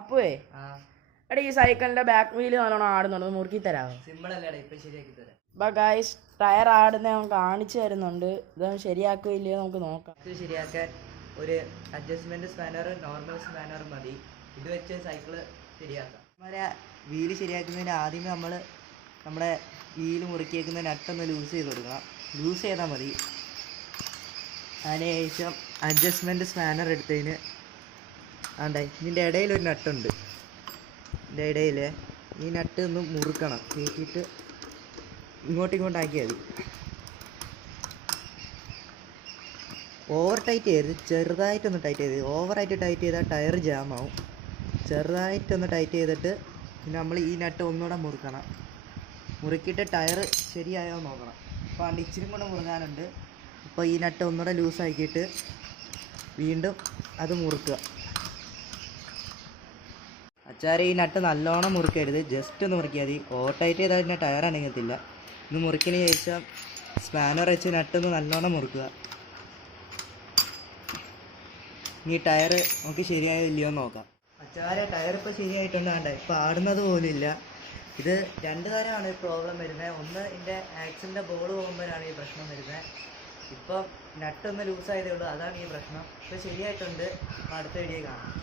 അപ്പുവേ എടാ ഈ സൈക്കിളിന്റെ ബാക്ക് വീല് നല്ലോണം ആടുന്നുണ്ട്, മുറുക്കി തരാമോ? സിമ്പിൾ അല്ലേടാ, ഇപ്പൊ ശരിയാക്കി തരാം. ഗൈസ് ടയർ ആടുന്ന കാണിച്ചു തരുന്നുണ്ട്, ഇത് ശരിയാക്കോ ഇല്ലയോ നമുക്ക് നോക്കാം. ഇത് ശരിയാക്കാൻ ഒരു അഡ്ജസ്റ്റ്മെന്റ് സ്പാനറും നോർമൽ സ്പാനറും മതി. ഇത് വെച്ച് സൈക്കിള് ശരിയാക്കാം. നമ്മുടെ വീല് ശരിയാക്കുന്നതിന് ആദ്യമേ നമ്മൾ നമ്മുടെ വീല് മുറുക്കിയേക്കുന്ന നട്ടൊന്ന് ലൂസ് ചെയ്ത് കൊടുക്കണം. ലൂസ് ചെയ്താൽ മതി. അതിനുശേഷം അഡ്ജസ്റ്റ്മെൻറ്റ് സ്പാനർ എടുത്തതിന് ഇതിൻ്റെ ഇടയിലൊരു നട്ടുണ്ട്. ഇതിൻ്റെ ഇടയിൽ ഈ നട്ട് ഒന്ന് മുറുക്കണം, കയറ്റിയിട്ട് ഇങ്ങോട്ടാക്കിയാൽ മതി. ഓവർ ടൈറ്റ് ചെയ്ത് ചെറുതായിട്ടൊന്ന് ടൈറ്റ് ചെയ്ത്, ഓവറായിട്ട് ടൈറ്റ് ചെയ്താൽ ടയർ ജാമാവും. ചെറുതായിട്ടൊന്ന് ടൈറ്റ് ചെയ്തിട്ട് പിന്നെ നമ്മൾ ഈ നട്ട് ഒന്നുകൂടെ മുറുക്കണം. മുറുക്കിയിട്ട് ടയർ ശരിയായോ നോക്കണം. അപ്പോൾ ഇച്ചിരി കൂടെ മുറുകാനുണ്ട്. അപ്പോൾ ഈ നട്ട് ഒന്നുകൂടെ ലൂസാക്കിയിട്ട് വീണ്ടും അത് മുറുക്കുക. അച്ചാരെ ഈ നട്ട് നല്ലോണം മുറുക്കരുത്, ജസ്റ്റ് ഒന്ന് മുറുക്കിയാൽ മതി. ഓവർ ടൈറ്റ് ചെയ്താൽ പിന്നെ ടയർ അനങ്ങത്തില്ല. ഇത് മുറുക്കിയതിന് ശേഷം സ്പാനർ വെച്ച് നട്ടൊന്ന് നല്ലോണം മുറുക്കുക. ഇനി ടയർ നമുക്ക് ശരിയായോ ഇല്ലയോ നോക്കാം. അച്ചാരെ ടയർ ഇപ്പോൾ ശരിയായിട്ടുണ്ട്. ഇപ്പോൾ ആടുന്നത് പോലുമില്ല. ഇത് രണ്ട് തരമാണ് പ്രോബ്ലം വരുന്നത്. ഒന്ന് ഇതിൻ്റെ ആക്സിലിൻ്റെ ബോൾ പോകുമ്പോഴാണ് ഈ പ്രശ്നം വരുന്നത്. ഇപ്പം നട്ടൊന്ന് ലൂസായതേ ഉള്ളൂ, അതാണ് ഈ പ്രശ്നം. ഇപ്പോൾ ശരിയായിട്ടുണ്ട്. അടുത്ത വീഡിയോ കാണാം.